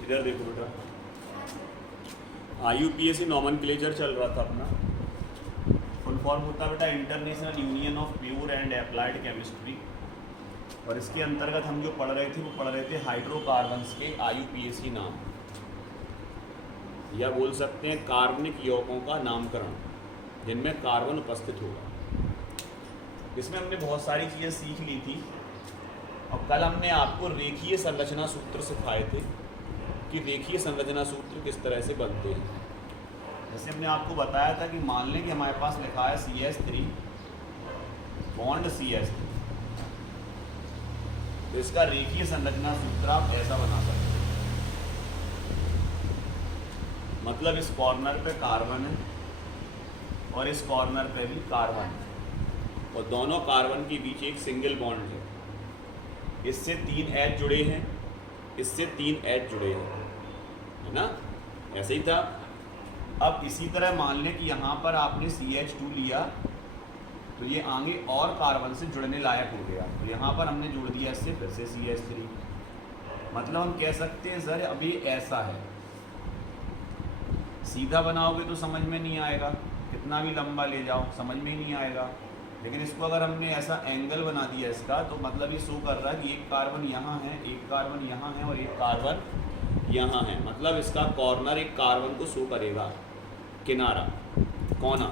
इधर देखो बेटा, IUPAC नॉमेनक्लेचर चल रहा था अपना। फुल फॉर्म होता है बेटा international union of pure and applied chemistry, और इसके अंतर्गत हम जो पढ़ रहे थे वो पढ़ रहे थे हाइड्रोकार्बन्स के IUPAC नाम, या बोल सकते हैं कार्बनिक यौगों का नामकरण जिनमें कार्बन उपस्थित होगा। इसमें हमने बहुत सारी चीज़ें सीख ली थी, और कल हमने आपको रेखीय संरचना सूत्र सिखाए थे कि रेखीय संरचना सूत्र किस तरह से बनते हैं। जैसे हमने आपको बताया था कि मान लें कि हमारे पास लिखा है CH3 बॉन्ड CH3, तो इसका रेखीय संरचना सूत्र आप ऐसा बना सकते हैं। मतलब इस कॉर्नर पे कार्बन है और इस कॉर्नर पे भी कार्बन है, और दोनों कार्बन के बीच एक सिंगल बॉन्ड है। इससे 3 H जुड़े हैं, इससे 3 H जुड़े हैं, है ना? ऐसे ही था। अब इसी तरह मान लें कि यहाँ पर आपने CH2 लिया, तो ये आगे और कार्बन से जुड़ने लायक हो गया, तो यहाँ पर हमने जोड़ दिया इससे फिर से CH3। मतलब हम कह सकते हैं सर अभी ऐसा है, सीधा बनाओगे तो समझ में नहीं आएगा, कितना भी लंबा ले जाओ समझ में ही नहीं आएगा। लेकिन इसको अगर हमने ऐसा एंगल बना दिया इसका, तो मतलब ये शो कर रहा है कि एक कार्बन यहाँ है, एक कार्बन यहाँ है और एक कार्बन यहाँ है। मतलब इसका कॉर्नर एक कार्बन को शो करेगा, किनारा कोना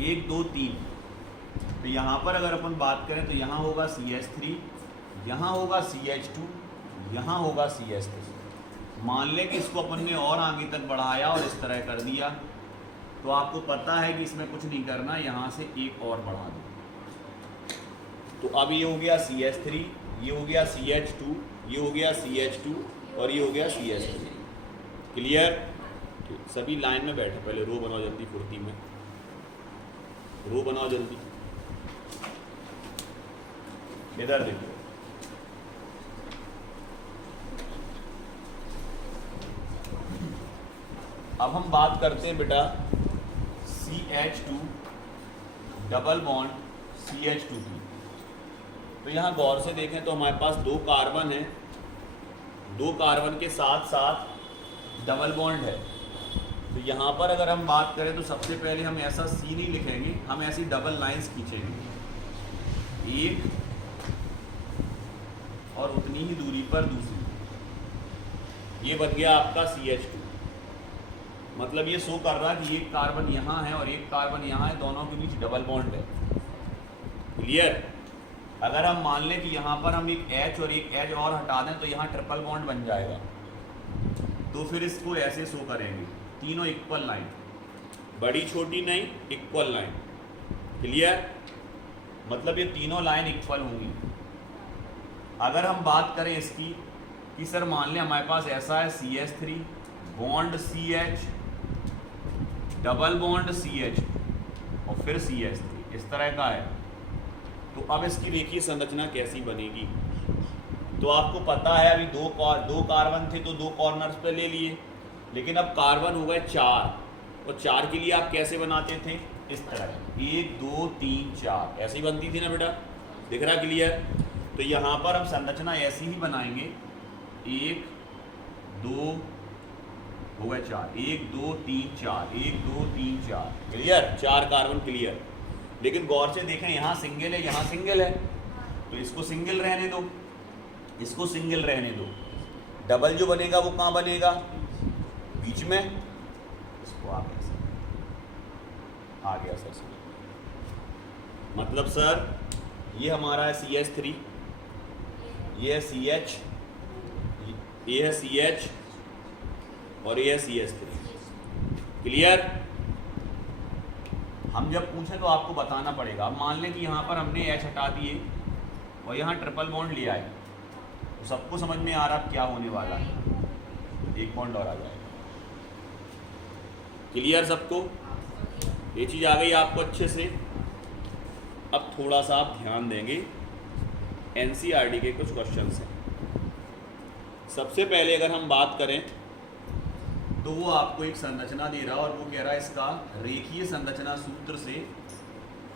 1 2 3। तो यहाँ पर अगर अपन बात करें तो यहाँ होगा CH3, यहाँ होगा CH2, यहाँ होगा CH3। मान लें कि इसको अपन ने और आगे तक बढ़ाया और इस तरह कर दिया, तो आपको पता है कि इसमें कुछ नहीं करना, यहाँ से एक और बढ़ा दो। तो अब ये हो गया CH3, ये हो गया CH2, ये हो गया CH2 और ये हो गया CH3। क्लियर? तो सभी लाइन में बैठे, पहले रो बनाओ जल्दी, फुर्ती में रो बनाओ जल्दी। इधर देखो, अब हम बात करते हैं बेटा CH2 डबल बॉन्ड CH2 की। तो यहाँ गौर से देखें तो हमारे पास 2 कार्बन है, 2 कार्बन के साथ साथ डबल बॉन्ड है। तो यहाँ पर अगर हम बात करें तो सबसे पहले हम ऐसा C नहीं लिखेंगे, हम ऐसी डबल लाइंस खींचेंगे, एक और उतनी ही दूरी पर दूसरी। ये बन गया आपका CH2। मतलब ये शो कर रहा है कि एक कार्बन यहाँ है और एक कार्बन यहाँ है, दोनों के बीच डबल बॉन्ड है। क्लियर? अगर हम मान लें कि यहाँ पर हम एक H और एक H और हटा दें तो यहाँ ट्रिपल बॉन्ड बन जाएगा। तो फिर इसको ऐसे शो करेंगे, तीनों इक्वल लाइन, बड़ी छोटी नहीं, इक्वल लाइन। क्लियर? मतलब ये तीनों लाइन इक्वल होंगी। अगर हम बात करें इसकी कि सर मान लें हमारे पास ऐसा है CH3 bond CH double bond CH और फिर CH3, इस तरह का है। तो अब इसकी रेखीय संरचना कैसी बनेगी? तो आपको पता है अभी दो कार्बन थे तो 2 कॉर्नर्स पे ले लिए, लेकिन अब कार्बन हो गए 4, और 4 के लिए आप कैसे बनाते थे? इस तरह 1 2 3 4 ऐसी बनती थी ना बेटा, दिख रहा? क्लियर? तो यहाँ पर हम संरचना ऐसी ही बनाएंगे, 1 2 हो गए 4, 1 2 3 4, 1 2 3 4। क्लियर? 4 कार्बन। क्लियर? लेकिन गौर से देखें, यहाँ सिंगल है, यहाँ सिंगल है, तो इसको सिंगल रहने दो, इसको सिंगल रहने दो। डबल जो बनेगा वो कहाँ बनेगा? बीच में। इसको आप ऐसे आ गया सर। मतलब सर ये हमारा है CH3, ये है CH, ये है CH और ये है CH3। क्लियर? हम जब पूछें तो आपको बताना पड़ेगा। अब मान लें कि यहाँ पर हमने H हटा दिए और यहाँ ट्रिपल बॉन्ड लिया है, तो सबको समझ में आ रहा क्या होने वाला है, एक बॉन्ड और आ जाएगा। क्लियर सबको? ये चीज़ आ गई आपको अच्छे से। अब थोड़ा सा आप ध्यान देंगे, NCERT के कुछ क्वेश्चंस हैं। सबसे पहले अगर हम बात करें तो वो आपको एक संरचना दे रहा है और वो कह रहा है इसका रेखीय संरचना सूत्र से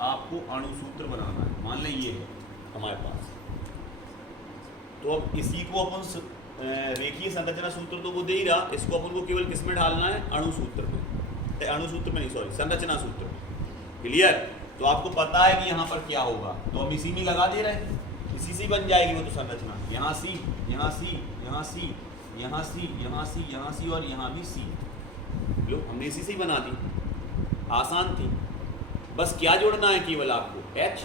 आपको अणुसूत्र बनाना है। मान लें ये है हमारे पास, तो अब इसी को अपन रेखीय संरचना सूत्र तो वो दे ही रहा, इसको अपन को केवल किस में ढालना है, अणु सूत्र में, अणु सूत्र में नहीं सॉरी संरचना सूत्र में। क्लियर? तो आपको पता है कि यहाँ पर क्या होगा, तो हम इसी में लगा दे रहे हैं, इसी से बन जाएगी वो तो संरचना। यहाँ सी, यहाँ सी, यहाँ सी, यहाँ सी, यहाँ सी, यहाँ सी और यहाँ भी सी। लो हमने इसी से ही बना दी, आसान थी। बस क्या जोड़ना है केवल आपको, H।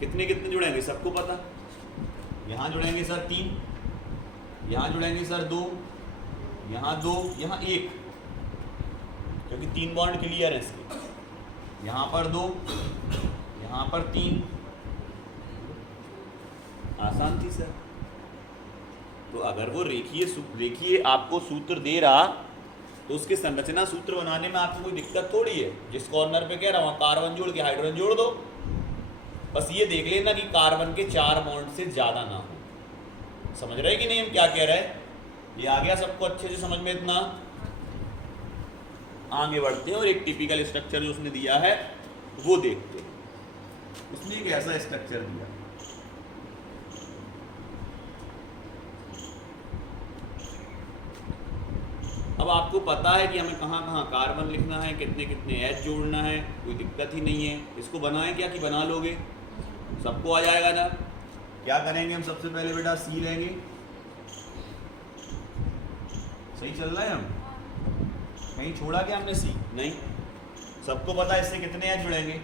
कितने कितने जुड़ेंगे सबको पता, यहाँ जुड़ेंगे सर 3, यहाँ जुड़ेंगे सर 2, यहाँ 2, यहाँ 1, क्योंकि 3 बॉन्ड क्लियर है इसके। यहाँ पर 2, यहाँ पर 3, आसान थी सर। तो अगर वो रेखीय आपको सूत्र दे रहा तो उसके संरचना सूत्र बनाने में आपको कोई दिक्कत थोड़ी है। जिस कॉर्नर पे कह रहा हूँ कार्बन जोड़ के हाइड्रोजन जोड़ दो, बस ये देख लेना कि कार्बन के 4 बॉन्ड से ज़्यादा ना हो। समझ रहे कि नहीं हम क्या कह रहे हैं? ये आ गया सबको अच्छे से समझ में? इतना आगे बढ़ते हैं और एक टिपिकल स्ट्रक्चर जो उसने दिया है वो देखते हैं। उसने एक ऐसा स्ट्रक्चर दिया, अब आपको पता है कि हमें कहाँ कहाँ कार्बन लिखना है, कितने कितने H जोड़ना है, कोई दिक्कत ही नहीं है। इसको बनाएं क्या कि बना लोगे, सबको आ जाएगा ना। क्या करेंगे हम सबसे पहले बेटा, C लेंगे। सही चल रहा है? हम कहीं छोड़ा क्या हमने C? नहीं, सबको पता है इससे कितने H जुड़ेंगे,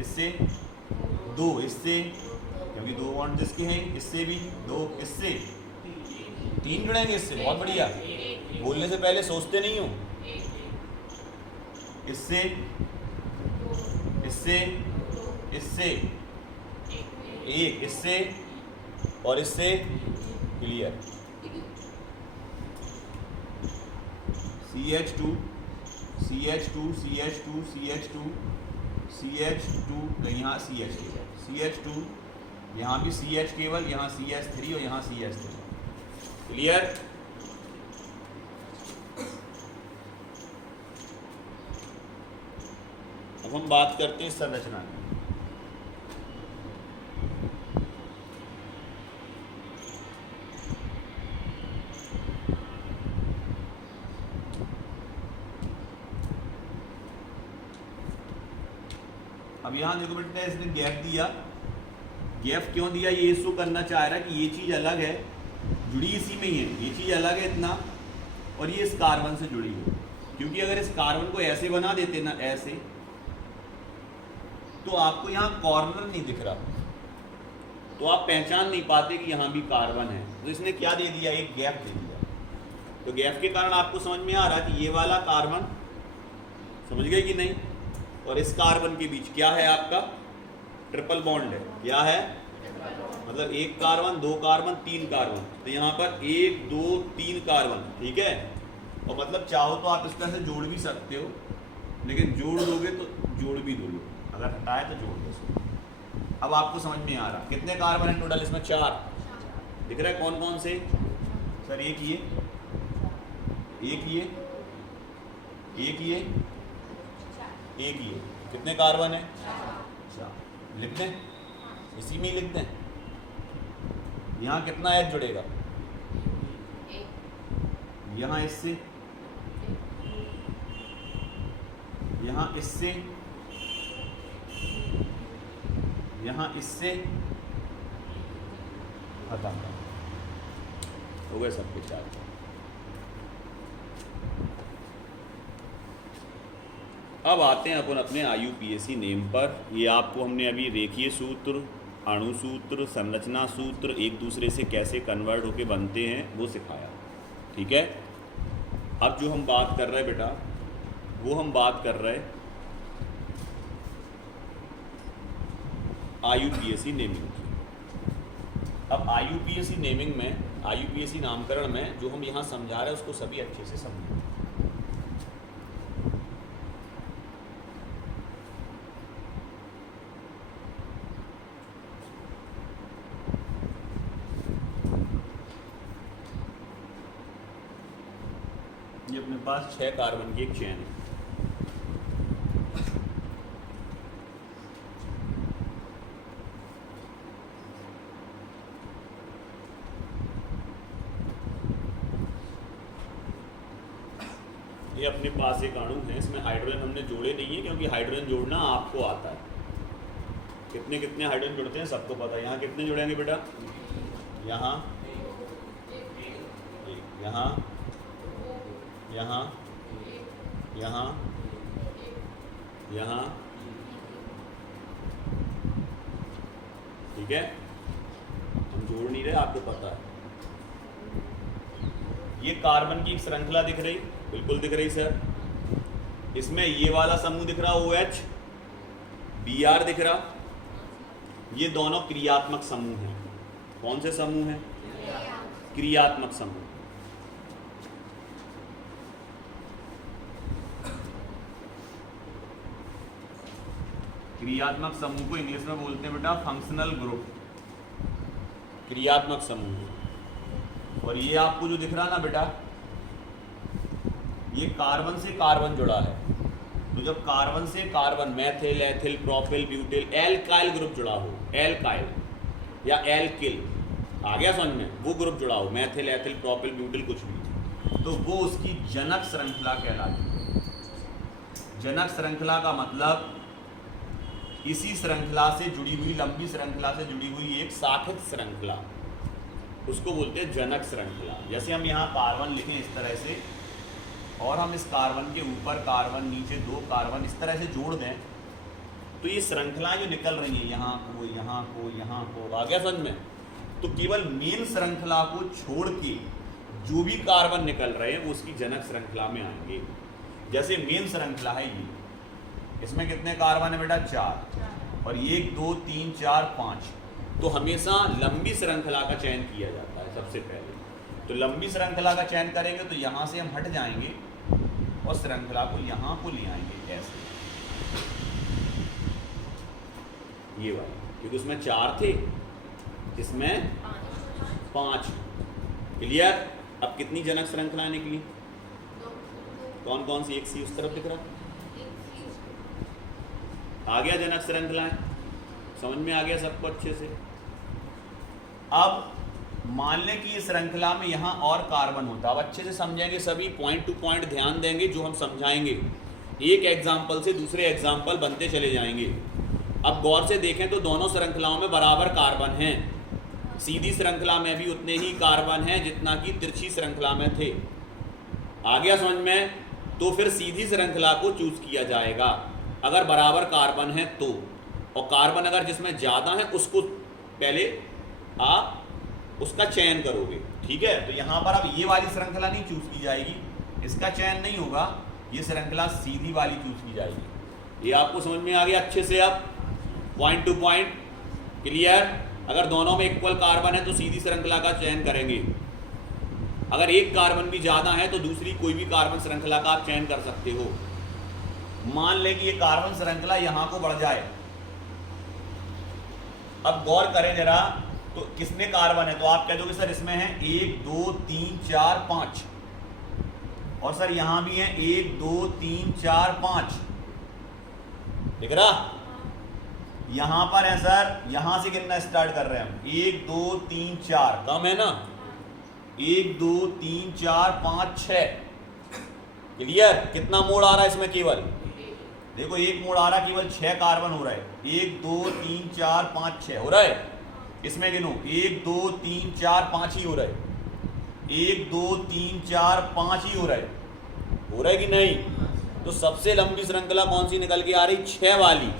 इससे 2, इससे क्योंकि 2 बॉन्ड जिसके हैं, इससे भी 2, इससे 3 जुड़ेंगे, इससे। बहुत बढ़िया, बोलने से पहले सोचते नहीं हो। इससे, इससे, इससे 1, इससे और इससे। Clear? CH2, CH2, CH2, CH2, CH2, यहाँ CH2, यहाँ भी CH केवल, यहाँ CH3 और यहाँ CH3। क्लियर? अब हम बात करते हैं संरचना की। अब यहाँ देखो बेटा, इसने गैप दिया। गैप क्यों दिया? ये शो करना चाह रहा है कि ये चीज़ अलग है, जुड़ी इसी में ही है, ये चीज़ अलग है इतना, और ये इस कार्बन से जुड़ी है। क्योंकि अगर इस कार्बन को ऐसे बना देते ना, ऐसे, तो आपको यहाँ कॉर्नर नहीं दिख रहा, तो आप पहचान नहीं पाते कि यहाँ भी कार्बन है। तो इसने क्या दे दिया, एक गैप दे दिया। तो गैप के कारण आपको समझ में आ रहा कि ये वाला कार्बन, समझ गए कि नहीं, और इस कार्बन के बीच क्या है आपका, ट्रिपल बॉन्ड है। क्या है? मतलब 1 कार्बन, 2 कार्बन, 3 कार्बन। तो यहाँ पर 1, 2, 3 कार्बन, ठीक है। और मतलब चाहो तो आप इस तरह से जोड़ भी सकते हो, लेकिन जोड़ दोगे तो जोड़ भी दो लोग, अगर हटाए तो जोड़ दो। अब आपको समझ में आ रहा कितने कार्बन है टोटल इसमें? 4 दिख रहा है। कौन कौन से सर? एक ये, एक ये, एक ये, एक ये। कितने कार्बन है? 4। लिख दें, इसी में ही लिख दें। यहाँ कितना H जुड़ेगा? यहाँ इससे, यहाँ इससे, यहाँ इससे, खत्म हो गए सबके 4। अब आते हैं अपन अपने IUPAC नेम पर। ये आपको हमने अभी रेखीय सूत्र, अणु सूत्र, संरचना सूत्र एक दूसरे से कैसे कन्वर्ट होके बनते हैं वो सिखाया, ठीक है। अब जो हम बात कर रहे हैं बेटा, वो हम बात कर रहे हैं IUPAC नेमिंग की। अब IUPAC नेमिंग में, IUPAC नामकरण में जो हम यहाँ समझा रहे हैं उसको सभी अच्छे से समझें। ये अपने पास 6 कार्बन की एक चेन है। ये अपने पास एक अणु है, इसमें हाइड्रोजन हमने जोड़े नहीं है क्योंकि हाइड्रोजन जोड़ना आपको आता है। कितने कितने हाइड्रोजन जुड़ते हैं सबको पता है। यहाँ कितने जुड़ेंगे बेटा? यहाँ, यहाँ, यहाँ, यहाँ, यहाँ, ठीक है। हम जोड़ नहीं रहे, आपको पता है। ये कार्बन की एक श्रृंखला दिख रही? बिल्कुल दिख रही सर। इसमें ये वाला समूह दिख रहा OH, Br दिख रहा। ये दोनों क्रियात्मक समूह हैं। कौन से समूह हैं? क्रियात्मक समूह। क्रियात्मक समूह को इंग्लिश में बोलते हैं बेटा फंक्शनल ग्रुप, क्रियात्मक समूह। और ये आपको जो दिख रहा ना बेटा, ये कार्बन से कार्बन जुड़ा है। तो जब कार्बन से carbon, Maithil, ethyl, propyl, butyl, alkyl group जुड़ा हो, एल्काइल या एल्किल, आ गया समझ में? वो ग्रुप जुड़ा हो, मैथिल, एथिल, प्रोपिल, ब्यूटिल कुछ भी, तो वो उसकी जनक श्रृंखला कहलाती है। जनक श्रृंखला का मतलब इसी श्रृंखला से जुड़ी हुई, लंबी श्रृंखला से जुड़ी हुई एक शाखित श्रृंखला, उसको बोलते हैं जनक श्रृंखला। जैसे हम यहाँ कार्बन लिखें इस तरह से, और हम इस कार्बन के ऊपर कार्बन, नीचे 2 कार्बन इस तरह से जोड़ दें, तो ये श्रृंखलाएं जो निकल रही हैं, यहाँ को, यहाँ को, यहाँ को, आ गया समझ में? तो केवल मेन श्रृंखला को छोड़ के जो भी कार्बन निकल रहे हैं वो उसकी जनक श्रृंखला में आएंगे। जैसे मेन श्रृंखला है ये, इसमें कितने कार्बन है बेटा? 4, और 1 2 3 4 5। तो हमेशा लंबी श्रृंखला का चयन किया जाता है सबसे पहले। तो लंबी श्रृंखला का चयन करेंगे तो यहाँ से हम हट जाएंगे और श्रृंखला को यहाँ को ले आएंगे ऐसे, ये वाला, क्योंकि उसमें 4 थे, इसमें 5। क्लियर? अब कितनी जनक श्रृंखलाएं निकली? कौन कौन सी? एक सी उस तरफ दिख रहा, आ गया जनक श्रृंखलाएं, समझ में आ गया सबको अच्छे से। अब मान लें कि इस श्रृंखला में यहाँ और कार्बन होता, अब अच्छे से समझेंगे सभी, पॉइंट टू पॉइंट ध्यान देंगे जो हम समझाएंगे, एक एग्जाम्पल से दूसरे एग्जाम्पल बनते चले जाएंगे। अब गौर से देखें तो दोनों श्रृंखलाओं में बराबर कार्बन हैं। सीधी श्रृंखला में भी उतने ही कार्बन हैं जितना कि तिरछी श्रृंखला में थे। आ गया समझ में? तो फिर सीधी श्रृंखला को चूज किया जाएगा अगर बराबर कार्बन है तो, और कार्बन अगर जिसमें ज़्यादा है उसको पहले आप उसका चयन करोगे, ठीक है? तो यहाँ पर अब ये वाली श्रृंखला नहीं चूज की जाएगी, इसका चयन नहीं होगा, ये श्रृंखला सीधी वाली चूज की जाएगी। ये आपको समझ में आ गया अच्छे से? अब पॉइंट टू पॉइंट क्लियर? अगर दोनों में इक्वल कार्बन है तो सीधी श्रृंखला का चयन करेंगे, अगर एक कार्बन भी ज़्यादा है तो दूसरी कोई भी कार्बन श्रृंखला का आप चयन कर सकते हो। मान लें कि ये कार्बन श्रृंखला यहाँ को बढ़ जाए, अब गौर करें जरा, तो किसमें कार्बन है? तो आप कह दोगे सर इसमें है 1 2 3 4 5, और सर यहां भी है 1 2 3 4 5, दिख रहा? यहां पर है सर, यहां से गिनना स्टार्ट कर रहे हैं हम, 1 2 3 4, कम है ना? 1 2 3 4 5 6, क्लियर? कितना मोड़ आ रहा है इसमें? केवल देखो एक मोड़ आ रहा है, केवल 6 कार्बन हो रहा है, 1 2 3 4 5 6 हो रहा है। इसमें गिनो 1 2 3 4 5 ही हो रहा है, 1 2 3 4 5 ही हो रहा है कि नहीं? तो सबसे लंबी श्रृंखला कौन सी निकल के आ रही? 6 वाली।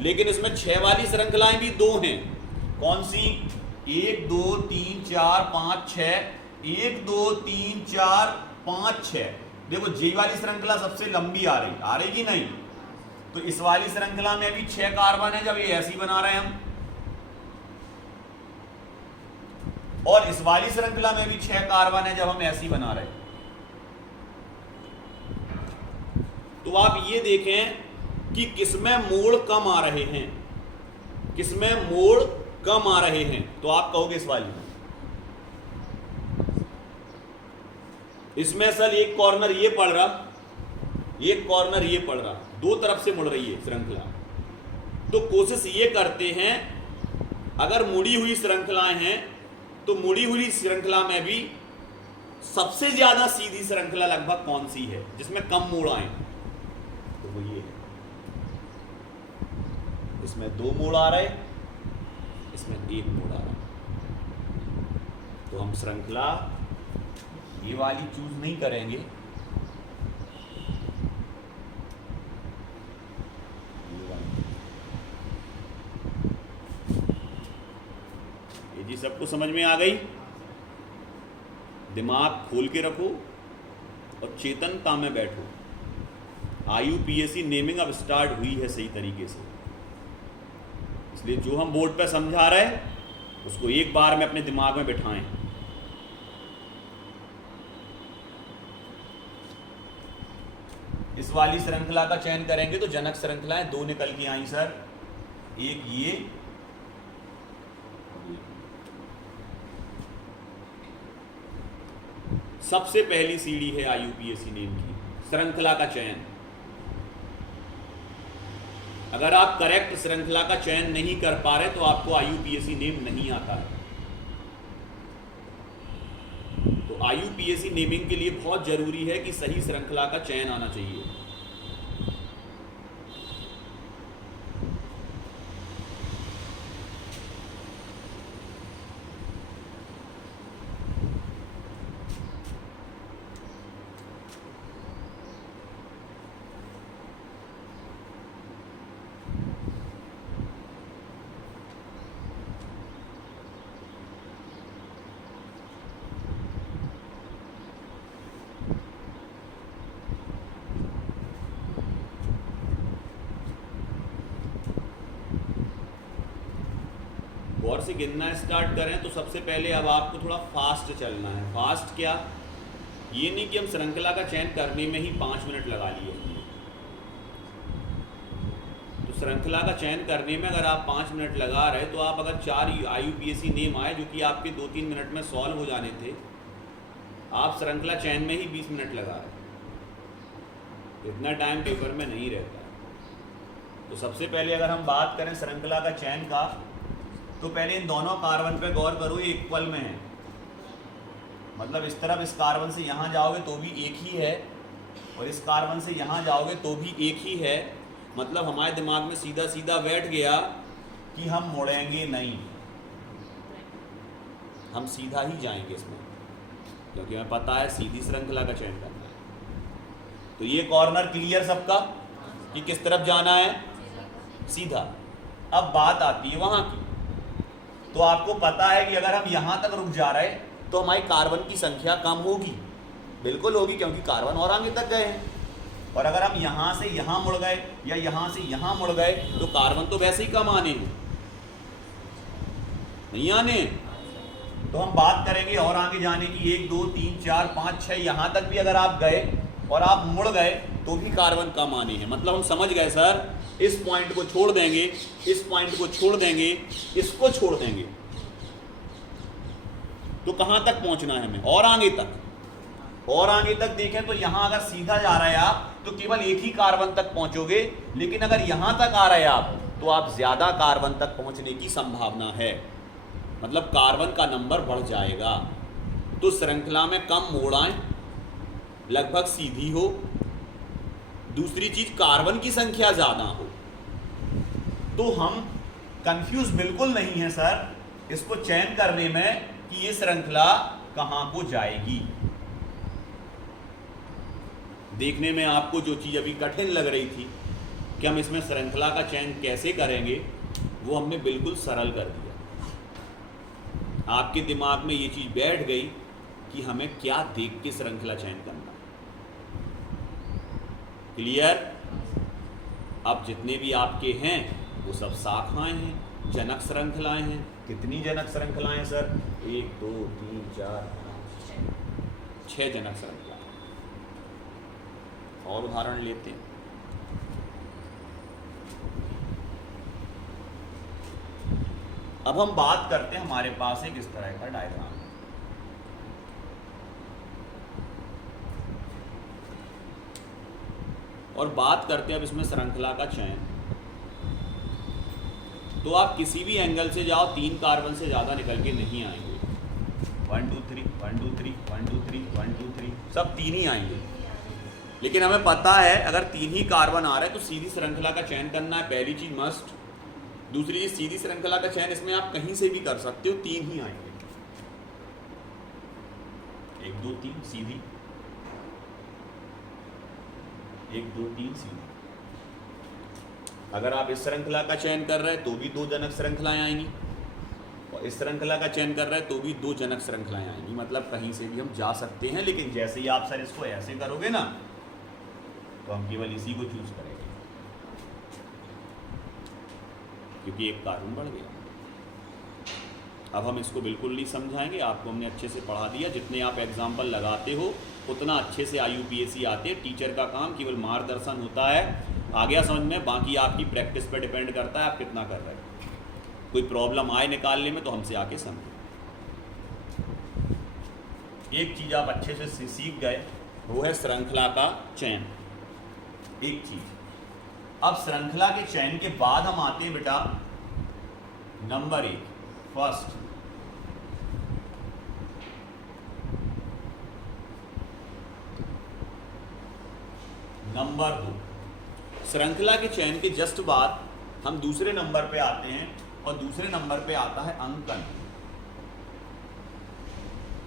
लेकिन इसमें 6 वाली श्रृंखलाएं भी 2 हैं। कौन सी? 1 2 3 4 5 6, 1 2 3 4 5 6। देखो जी वाली श्रृंखला सबसे लंबी आ रही कि नहीं? तो इस वाली श्रृंखला में भी 6 कार्बन है जब ये ऐसी बना रहे हैं हम, और इस वाली श्रृंखला में भी 6 कार्बन है जब हम ऐसी बना रहे हैं। तो आप ये देखें कि किसमें मोड़ कम आ रहे हैं, किसमें मोड़ कम आ रहे हैं, तो आप कहोगे इस वाली में। इसमें सर एक कॉर्नर ये पड़ रहा, एक कॉर्नर ये पड़ रहा, 2 तरफ से मुड़ रही है श्रृंखला। तो कोशिश ये करते हैं, अगर मुड़ी हुई श्रृंखलाएं हैं तो मुड़ी हुई श्रृंखला में भी सबसे ज्यादा सीधी श्रृंखला लगभग कौन सी है जिसमें कम मोड़ आए? तो वो ये है, इसमें 2 मोड़ आ रहे, इसमें 1 मोड़ आ रहा। तो हम श्रृंखला ये वाली चूज नहीं करेंगे, ये जी सबको समझ में आ गई? दिमाग खोल के रखो और चेतनता में बैठो। IUPAC नेमिंग अब स्टार्ट हुई है सही तरीके से, इसलिए जो हम बोर्ड पर समझा रहे हैं उसको एक बार में अपने दिमाग में बिठाएं। इस वाली श्रृंखला का चयन करेंगे तो जनक श्रृंखलाएं 2 निकल के आई सर, एक ये, सबसे पहली सीढ़ी है IUPAC नेम की श्रृंखला का चयन। अगर आप करेक्ट श्रृंखला का चयन नहीं कर पा रहे तो आपको IUPAC नेम नहीं आता है। तो IUPAC नेमिंग के लिए बहुत जरूरी है कि सही श्रृंखला का चयन आना चाहिए। गौर से गिनना स्टार्ट करें तो सबसे पहले अब आपको थोड़ा फास्ट चलना है। फास्ट क्या? ये नहीं कि हम श्रृंखला का चयन करने में ही 5 मिनट लगा लिए। तो श्रृंखला का चयन करने में अगर आप 5 मिनट लगा रहे तो आप अगर 4 IUPAC नेम आए जो कि आपके 2-3 मिनट में सॉल्व हो जाने थे, आप श्रृंखला चयन में ही 20 मिनट लगा रहे, तो इतना टाइम पेपर में नहीं रहता। तो सबसे पहले अगर हम बात करें श्रृंखला का चयन का, तो पहले इन दोनों कार्बन पे गौर करो, ये इक्वल में है। मतलब इस तरफ इस कार्बन से यहाँ जाओगे तो भी एक ही है, और इस कार्बन से यहाँ जाओगे तो भी एक ही है। मतलब हमारे दिमाग में सीधा सीधा बैठ गया कि हम मुड़ेंगे नहीं, हम सीधा ही जाएंगे इसमें, क्योंकि हमें पता है सीधी श्रृंखला का चयन करना है। तो ये कॉर्नर क्लियर सबका कि किस तरफ जाना है? सीधा। अब बात आती है वहाँ की। तो आपको पता है कि अगर हम यहाँ तक रुक जा रहे तो हमारी कार्बन की संख्या कम होगी, बिल्कुल होगी, क्योंकि कार्बन और आगे तक गए हैं। और अगर हम यहाँ से यहाँ मुड़ गए या यहाँ से यहाँ मुड़ गए तो कार्बन तो वैसे ही कम आने हैं, नहीं आने। तो हम बात करेंगे और आगे जाने की, 1 2 3 4 5 6, यहाँ तक भी अगर आप गए और आप मुड़ गए तो भी कार्बन कम आने हैं। मतलब हम समझ गए सर, इस पॉइंट को छोड़ देंगे, इस पॉइंट को छोड़ देंगे, इसको छोड़ देंगे, तो कहां तक पहुंचना है हमें? और आगे तक। और आगे तक देखें तो यहां अगर सीधा जा रहे हैं आप तो केवल एक ही कार्बन तक पहुंचोगे, लेकिन अगर यहां तक आ रहे हैं आप तो आप ज्यादा कार्बन तक पहुंचने की संभावना है। मतलब कार्बन का नंबर बढ़ जाएगा। तो श्रृंखला में कम मोड़ आए, लगभग सीधी हो। दूसरी चीज, कार्बन की संख्या ज्यादा हो। तो हम कंफ्यूज बिल्कुल नहीं है सर इसको चयन करने में कि ये श्रृंखला कहां को जाएगी। देखने में आपको जो चीज अभी कठिन लग रही थी कि हम इसमें श्रृंखला का चयन कैसे करेंगे, वो हमने बिल्कुल सरल कर दिया। आपके दिमाग में ये चीज बैठ गई कि हमें क्या देख के श्रृंखला चयन करना है। क्लियर? अब जितने भी आपके हैं वो सब शाखाएं हैं, जनक श्रृंखलाएं हैं। कितनी जनक श्रृंखलाएं सर? 1 2 3 4 5 6 जनक श्रृंखलाएं। और उदाहरण लेते हैं। अब हम बात करते हैं, हमारे पास एक इस तरह का डायग्राम है। और बात करते हैं अब इसमें श्रृंखला का चयन। तो आप किसी भी एंगल से जाओ 3 कार्बन से ज़्यादा निकल के नहीं आएंगे। 1 2 3 1 2 3 1 2 3 1 2 3 सब 3 ही आएंगे। लेकिन हमें पता है अगर 3 ही कार्बन आ रहा है तो सीधी श्रृंखला का चयन करना है, पहली चीज मस्ट। दूसरी चीज सीधी श्रृंखला का चयन इसमें आप कहीं से भी कर सकते हो, 3 ही आएंगे, 1 2 3 सीधी, 1 2 3 सीधी। अगर आप इस श्रृंखला का चयन कर रहे हैं तो भी 2 जनक श्रृंखलाएं आएंगी, और इस श्रृंखला का चयन कर रहे हैं तो भी 2 जनक श्रृंखलाएं आएंगी। मतलब कहीं से भी हम जा सकते हैं, लेकिन जैसे ही आप सर इसको ऐसे करोगे ना तो हम केवल इसी को चूज करेंगे, क्योंकि एक कार्बन बढ़ गया। अब हम इसको बिल्कुल नहीं समझाएंगे, आपको हमने अच्छे से पढ़ा दिया। जितने आप एग्जाम्पल लगाते हो उतना अच्छे से IUPAC आते हैं। टीचर का काम केवल मार्गदर्शन होता है, आ गया समझ में, बाकी आपकी प्रैक्टिस पर डिपेंड करता है आप कितना कर रहे हो। कोई प्रॉब्लम आए निकालने में तो हमसे आके समझो। एक चीज़ आप अच्छे से सीख गए, वो है श्रृंखला का चयन। एक चीज, अब श्रृंखला के चयन के बाद हम आते हैं बेटा नंबर 1 फर्स्ट। नंबर 2, श्रृंखला के चयन के जस्ट बाद हम दूसरे नंबर पे आते हैं, और दूसरे नंबर पे आता है अंकन,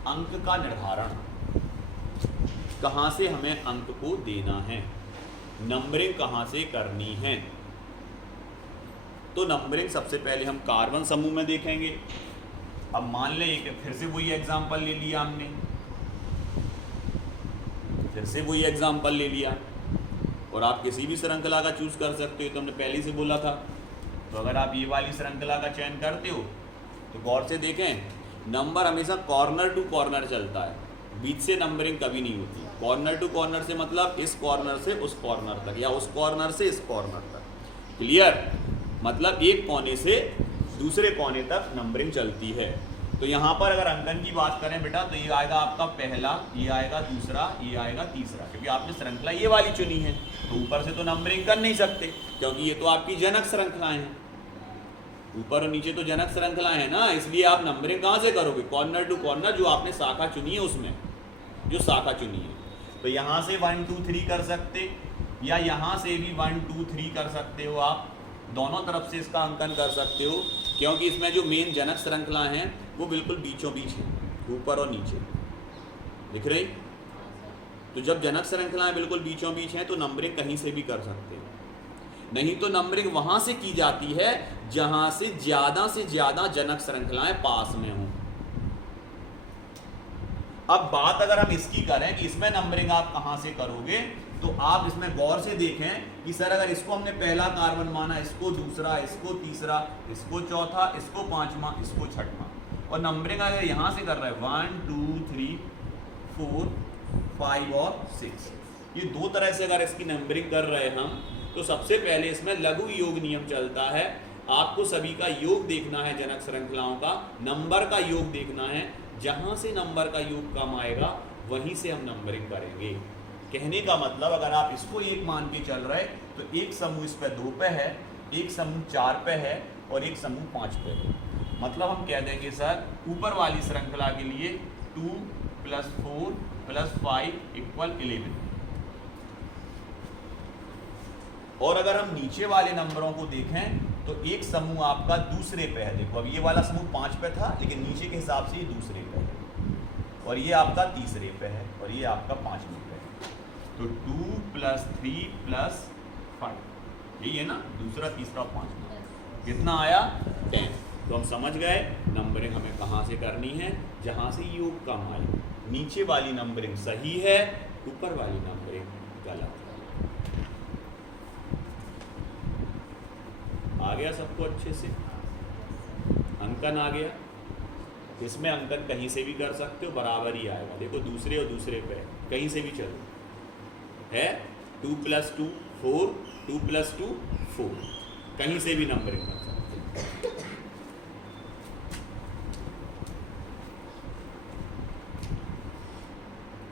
अंक का निर्धारण। कहां से हमें अंक को देना है, नंबरिंग कहां से करनी है। तो नंबरिंग सबसे पहले हम कार्बन समूह में देखेंगे। अब मान लें कि फिर से वही एग्जांपल ले लिया हमने, फिर से वही एग्जांपल ले लिया, और आप किसी भी श्रृंखला का चूज कर सकते हो, तो हमने पहले से बोला था। तो अगर आप ये वाली श्रृंखला का चयन करते हो तो गौर से देखें, नंबर हमेशा कॉर्नर टू कॉर्नर चलता है, बीच से नंबरिंग कभी नहीं होती। कॉर्नर टू कॉर्नर से मतलब इस कॉर्नर से उस कॉर्नर तक, या उस कॉर्नर से इस कॉर्नर तक। क्लियर? मतलब एक कोने से दूसरे कोने तक नंबरिंग चलती है। तो यहाँ पर अगर अंकन की बात करें बेटा, तो ये आएगा आपका पहला, ये आएगा दूसरा, ये आएगा तीसरा, क्योंकि आपने श्रृंखला ये वाली चुनी है। तो ऊपर से तो नंबरिंग कर नहीं सकते, क्योंकि ये तो आपकी जनक श्रृंखलाएं हैं, ऊपर और नीचे तो जनक श्रृंखलाएं हैं ना। इसलिए आप नंबरिंग कहाँ से करोगे, कॉर्नर टू कॉर्नर, जो आपने शाखा चुनी है उसमें, जो शाखा चुनी है। तो यहाँ से 1 2 3 कर सकते, या यहाँ से भी 1 2 3 कर सकते हो। आप दोनों तरफ से इसका अंकन कर सकते हो, क्योंकि इसमें जो मेन जनक श्रृंखला हैं वो बिल्कुल बीचों बीच है, ऊपर और नीचे, दिख रही। तो जब जनक श्रृंखलाएं बिल्कुल बीचों बीच हैं तो नंबरिंग कहीं से भी कर सकते हो। नहीं तो नंबरिंग वहां से की जाती है जहां से ज्यादा जनक श्रृंखलाएं पास में हों। अब बात अगर हम इसकी करें कि इसमें नंबरिंग आप कहां से करोगे, तो आप इसमें गौर से देखें कि सर अगर इसको हमने पहला कार्बन माना, इसको दूसरा, इसको तीसरा, इसको चौथा, इसको पांचवा, इसको छठवां, और नंबरिंग अगर यहां से कर रहे हैं 1 2 3 4 5 और 6, ये दो तरह से अगर इसकी नंबरिंग कर रहे हैं हम, तो सबसे पहले इसमें लघु योग नियम चलता है। आपको सभी का योग देखना है, जनक श्रृंखलाओं का नंबर का योग देखना है। जहां से नंबर का योग कम आएगा वहीं से हम नंबरिंग करेंगे। कहने का मतलब अगर आप इसको 1 मान के चल रहे तो एक समूह इस पे 2 पे है, एक समूह 4 पे है, और एक समूह 5 पे है। मतलब हम कह देंगे सर ऊपर वाली श्रृंखला के लिए 2 + 4 + 5 = 11। और अगर हम नीचे वाले नंबरों को देखें तो एक समूह आपका दूसरे पे है। देखो अब ये वाला समूह 5 पे था, लेकिन नीचे के हिसाब से ये दूसरे पे है, और ये आपका तीसरे पे है, और ये आपका 5वें पे है। तो 2 + 3 + 5, यही है ना, दूसरा, तीसरा, पांचवा, कितना आया 10। तो हम समझ गए नंबरिंग हमें कहाँ से करनी है, जहाँ से योग कम आए। नीचे वाली नंबरिंग सही है, ऊपर वाली नंबरिंग गलत है। आ गया सबको अच्छे से? अंकन आ गया। इसमें अंकन कहीं से भी कर सकते हो, बराबर ही आएगा। देखो दूसरे और दूसरे पे कहीं से भी चलो है, 2 + 2 4, 2 + 2 4, कहीं से भी नंबरिंग कर सकते हो।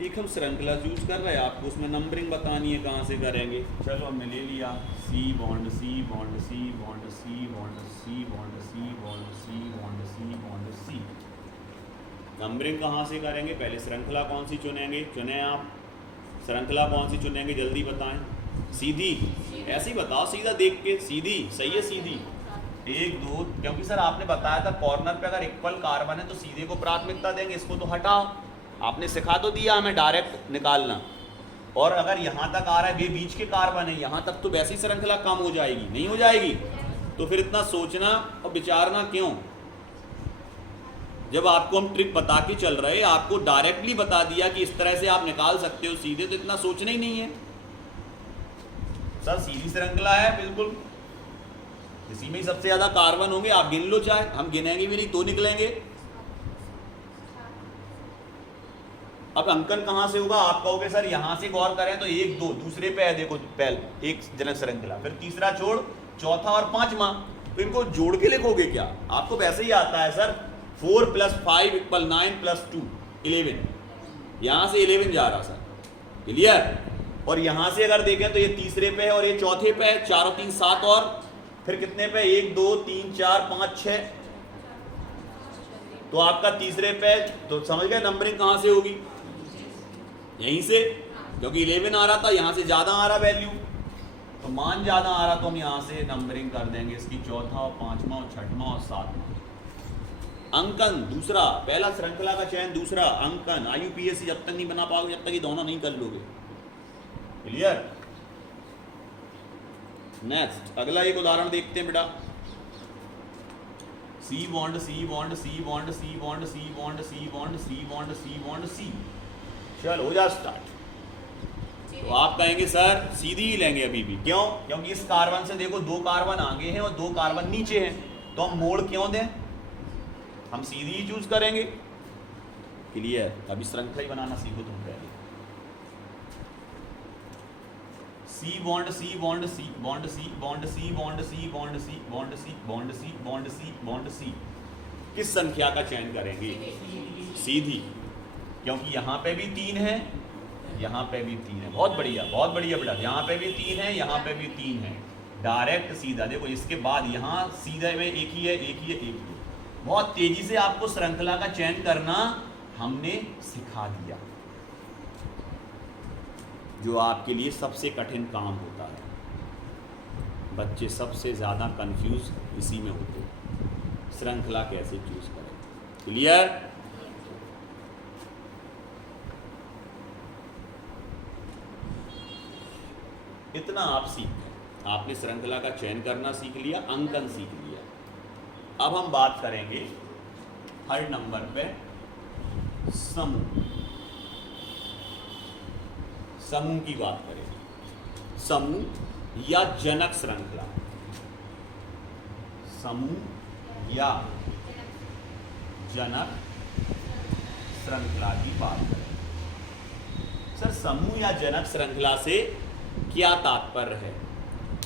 एक हम श्रृंखला यूज कर रहे हैं, आपको उसमें नंबरिंग बतानी है कहाँ से करेंगे। चलो हमने ले लिया C bond C bond C bond C bond C bond C bond C bond C bond C। Numbering कहाँ से करेंगे? पहले श्रृंखला कौन सी चुनेंगे? चुने आप श्रृंखला कौन सी चुनेंगे? जल्दी बताएं। सीधी, ऐसे ही बताओ, सीधा देख के। सीधी सही है, सीधी 1 2, क्योंकि सर आपने बताया था कॉर्नर पे अगर इक्वल कार्बन है तो सीधे को प्राथमिकता देंगे, इसको तो हटाओ। आपने सिखा तो दिया हमें डायरेक्ट निकालना। और अगर यहाँ तक आ रहा है, बीच के कार्बन है, यहाँ तक तो वैसी श्रृंखला कम हो जाएगी, नहीं हो जाएगी? तो फिर इतना सोचना और विचारना क्यों? जब आपको हम ट्रिक बता के चल रहे, आपको डायरेक्टली बता दिया कि इस तरह से आप निकाल सकते हो सीधे, तो इतना सोचना ही नहीं है। सर सीधी श्रृंखला है बिल्कुल, इसी में ही सबसे ज्यादा कार्बन होंगे, आप गिन लो चाहे, हम गिनेंगे भी नहीं तो निकलेंगे। अब अंकन कहां से होगा? आप कहोगे सर यहां से गौर करें तो 1 2 दूसरे पे है, देखो पहले एक जनक श्रृंखला, फिर तीसरा छोड़, चौथा और पांचवा, तो इनको जोड़ के लिखोगे क्या? आपको वैसे ही आता है सर, 4 + 5 = 9 + 2 11, यहां से 11 जा रहा सर, क्लियर? और यहां से अगर देखें तो ये तीसरे पे है और ये चौथे पे है, 4 और 3 7, और फिर कितने पे? 1 2 3 4 5 6, तो आपका तीसरे पे, तो समझ गए नंबरिंग कहां से होगी? यहीं से, क्योंकि 11 आ रहा था, यहां से ज्यादा आ रहा वैल्यू, तो मान ज्यादा आ रहा तो हम यहां से नंबरिंग कर देंगे इसकी, चौथा और पांचवा और छठवां और सातवां। अंकन दूसरा, पहला श्रृंखला का चयन, दूसरा अंकन। IUPAC जब तक नहीं बना पाओगे, जब तक ये दोनों नहीं कर लोगे, क्लियर? नेक्स्ट अगला एक उदाहरण देखते हैं बेटा। C bond C bond C bond C bond C bond C bond C bond C bond C, चल हो जा स्टार्ट। तो आप कहेंगे सर सीधी ही लेंगे अभी भी, क्यों? क्योंकि इस कार्बन से देखो 2 कार्बन आगे हैं और 2 कार्बन नीचे हैं, तो हम मोड़ क्यों दें? हम सीधी ही चूज करेंगे, क्लियर? अभी श्रृंखला ही बनाना सीखो तुम पहले। C bond C bond C bond C bond C bond C bond C bond C bond C bond C bond C, किस संख्या का चयन करेंगे? सीधी, क्योंकि यहाँ पे भी 3 है, यहाँ पे भी 3 है। बहुत बढ़िया बेटा, यहाँ पे भी 3 है, यहाँ पे भी 3 है, डायरेक्ट सीधा। देखो इसके बाद यहाँ सीधे में एक ही है, एक ही है, एक ही है। बहुत तेजी से आपको श्रृंखला का चयन करना हमने सिखा दिया, जो आपके लिए सबसे कठिन काम होता है। बच्चे सबसे ज्यादा कंफ्यूज इसी में होते हैं, श्रृंखला कैसे चूज करें, क्लियर? इतना आप सीख गए, आपने श्रृंखला का चयन करना सीख लिया, अंकन सीख लिया। अब हम बात करेंगे हर नंबर पे समूह, समूह की बात करेंगे। समूह या जनक श्रृंखला, समूह या जनक श्रृंखला की बात करें। सर समूह या जनक श्रृंखला से क्या तात्पर्य है?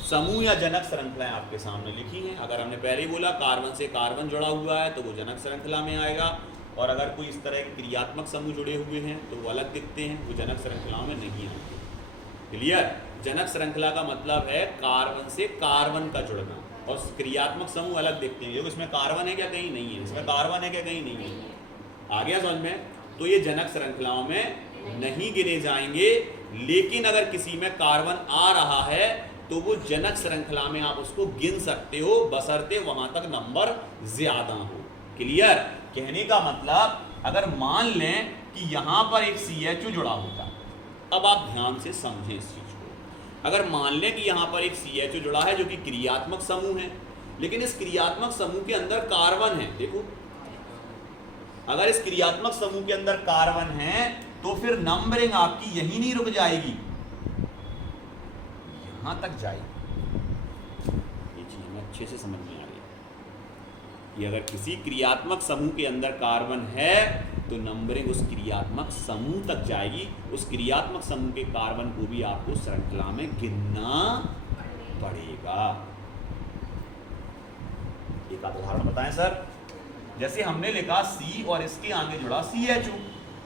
समूह या जनक श्रृंखलाएं आपके सामने लिखी हैं। अगर हमने पहले ही बोला कार्बन से कार्बन जुड़ा हुआ है तो वो जनक श्रृंखला में आएगा, और अगर कोई इस तरह के क्रियात्मक समूह जुड़े हुए हैं तो वो अलग दिखते हैं, वो जनक श्रृंखलाओं में नहीं आएंगे, क्लियर? जनक श्रृंखला का मतलब है कार्बन से कार्बन का जुड़ना, और क्रियात्मक समूह अलग दिखते हैं। देखो इसमें कार्बन है क्या? कहीं नहीं है। इसमें कार्बन है क्या? कहीं नहीं है। आ गया समझ में? तो ये जनक श्रृंखलाओं में नहीं गिने जाएंगे, लेकिन अगर किसी में कार्बन आ रहा है तो वो जनक श्रृंखला में आप उसको गिन सकते हो, बशर्ते वहां तक नंबर ज्यादा हो, क्लियर? कहने का मतलब, अगर मान लें कि यहां पर एक CHO जुड़ा होता, अब आप ध्यान से समझें इस चीज को। अगर मान लें कि यहां पर एक CHO जुड़ा है जो कि क्रियात्मक समूह है, लेकिन इस क्रियात्मक समूह के अंदर कार्बन है, देखो अगर इस क्रियात्मक समूह के अंदर कार्बन है तो फिर नंबरिंग आपकी यहीं नहीं रुक जाएगी, यहां तक जाएगी। ये चीज हमें अच्छे से समझ में आ रही है कि अगर किसी क्रियात्मक समूह के अंदर कार्बन है तो नंबरिंग उस क्रियात्मक समूह तक जाएगी, उस क्रियात्मक समूह के कार्बन को भी आपको श्रृंखला में गिनना पड़ेगा। एक उदाहरण बताएं सर। जैसे हमने लिखा C और इसके आगे जुड़ा CHO,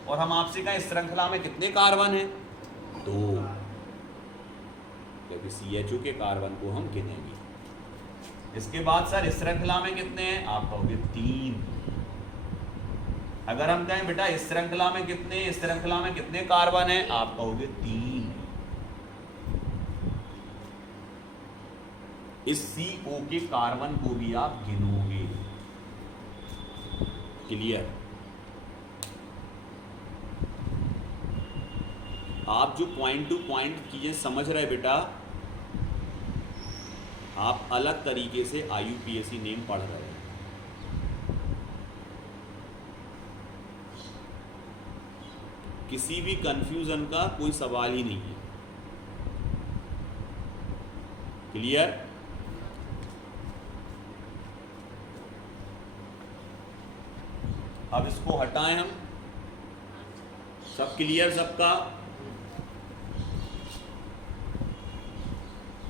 और हम आपसे कहें इस श्रृंखला में कितने कार्बन हैं? 2, क्योंकि CHO के कार्बन को हम गिनेंगे। इसके बाद सर इस श्रृंखला में कितने हैं? आप कहोगे 3। अगर हम कहें बेटा इस श्रृंखला में कितने, इस श्रृंखला में कितने कार्बन है, आप कहोगे 3। इस CO के कार्बन को भी आप गिनोगे। क्लियर? आप जो पॉइंट टू पॉइंट चीजें समझ रहे बेटा, आप अलग तरीके से IUPAC नेम पढ़ रहे हैं। किसी भी कंफ्यूजन का कोई सवाल ही नहीं है। क्लियर? अब इसको हटाएं हम। सब क्लियर सबका?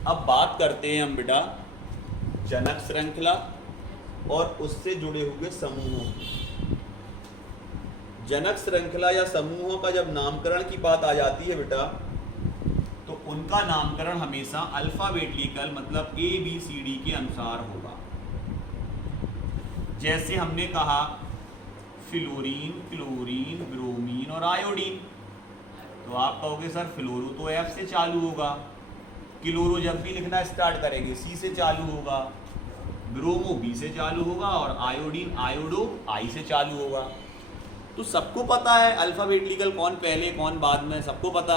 अब बात करते हैं हम बेटा जनक श्रृंखला और उससे जुड़े हुए समूहों की। जनक श्रृंखला या समूहों का जब नामकरण की बात आ जाती है बेटा, तो उनका नामकरण हमेशा अल्फाबेटिकल मतलब ABCD के अनुसार होगा। जैसे हमने कहा फ्लोरीन, क्लोरीन, ब्रोमीन और आयोडीन, तो आप कहोगे सर फ्लोरो तो F से चालू होगा, क्लोरो जब भी लिखना स्टार्ट करेंगे C से चालू होगा, ब्रोमो B से चालू होगा और आयोडीन आयोडो I से चालू होगा। तो सबको पता है अल्फाबेटिकल कौन पहले कौन बाद में, सबको पता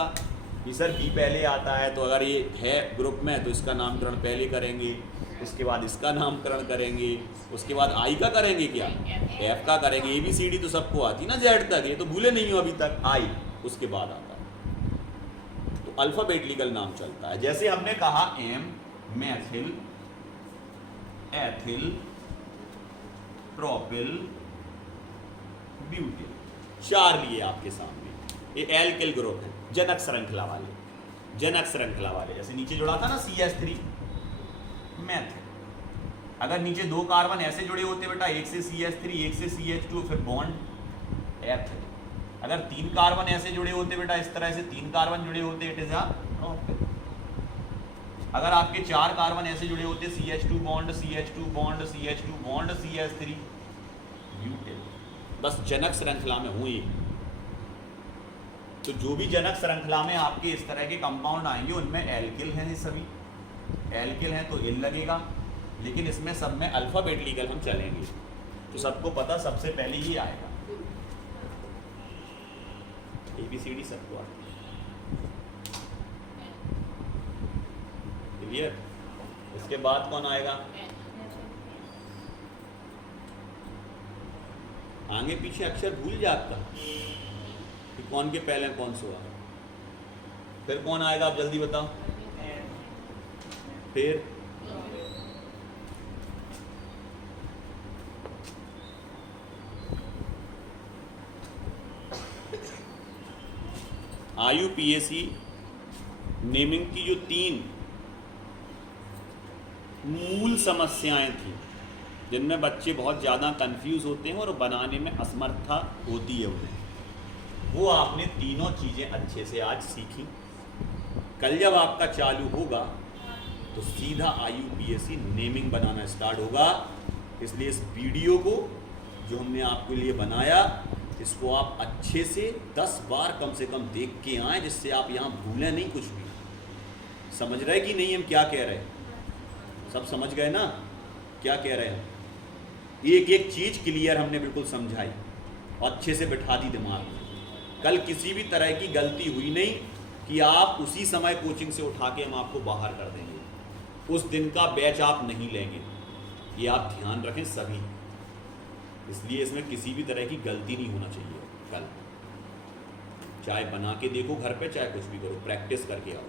कि सर B पहले आता है, तो अगर ये है ग्रुप में तो इसका नामकरण पहले करेंगे, उसके बाद इसका नामकरण करेंगे, उसके बाद I का करेंगे, क्या F का करेंगे, ABCD तो सबको आती ना Z तक, ये तो भूले नहीं हो अभी तक। I उसके बाद आता है, तो अल्फाबेटिकल नाम चलता है। जैसे हमने कहा M Maithil, ethyl, propyl, butyl, 4 लिए आपके सामने। ये एल्किल ग्रुप है, जनक श्रृंखला वाले, जनक श्रृंखला वाले। जैसे नीचे जुड़ा था ना CH3 मैथिल, अगर नीचे 2 कार्बन ऐसे जुड़े होते बेटा, एक से CH3 एक से CH2, फिर बॉन्ड एथिल। अगर 3 कार्बन ऐसे जुड़े होते बेटा, इस तरह से 3 कार्बन जुड़े होते, इट इज अ प्रोपिल। अगर आपके 4 कार्बन ऐसे जुड़े होते, CH2 bond CH2 bond CH2 bond CH3, butane. बस जनक श्रृंखला में हुई। तो जो भी जनक श्रृंखला में आपके इस तरह के कंपाउंड आएंगे उनमें एल्किल हैं, सभी एल्किल हैं तो इल लगेगा, लेकिन इसमें सब में अल्फाबेटिकल हम चलेंगे। तो सबको पता सबसे पहले ही आएगा ABCD, सबको आता है। क्लियर? इसके बाद कौन आएगा? आगे पीछे अक्षर भूल जाता कि कौन के पहले कौन सा हुआ। फिर कौन आएगा, आप जल्दी बताओ। फिर IUPAC नेमिंग की जो 3 मूल समस्याएं थी, जिनमें बच्चे बहुत ज़्यादा कंफ्यूज होते हैं और बनाने में असमर्थता होती है उन्हें, वो आपने तीनों चीज़ें अच्छे से आज सीखी। कल जब आपका चालू होगा तो सीधा IUPAC नेमिंग बनाना स्टार्ट होगा। इसलिए इस वीडियो को जो हमने आपके लिए बनाया, इसको आप अच्छे से 10 बार कम से कम देख के आएँ, जिससे आप यहाँ भूलें नहीं कुछ भी। समझ रहे कि नहीं हम क्या कह रहे हैं? सब समझ गए ना क्या कह रहे हैं? एक एक चीज़ क्लियर हमने बिल्कुल समझाई और अच्छे से बिठा दी दिमाग में। कल किसी भी तरह की गलती हुई नहीं कि आप उसी समय कोचिंग से उठा के हम आपको बाहर कर देंगे। उस दिन का बैच आप नहीं लेंगे, ये आप ध्यान रखें सभी। इसलिए इसमें किसी भी तरह की गलती नहीं होना चाहिए। कल चाहे बना के देखो घर पे, चाहे कुछ भी करो, प्रैक्टिस करके आओ।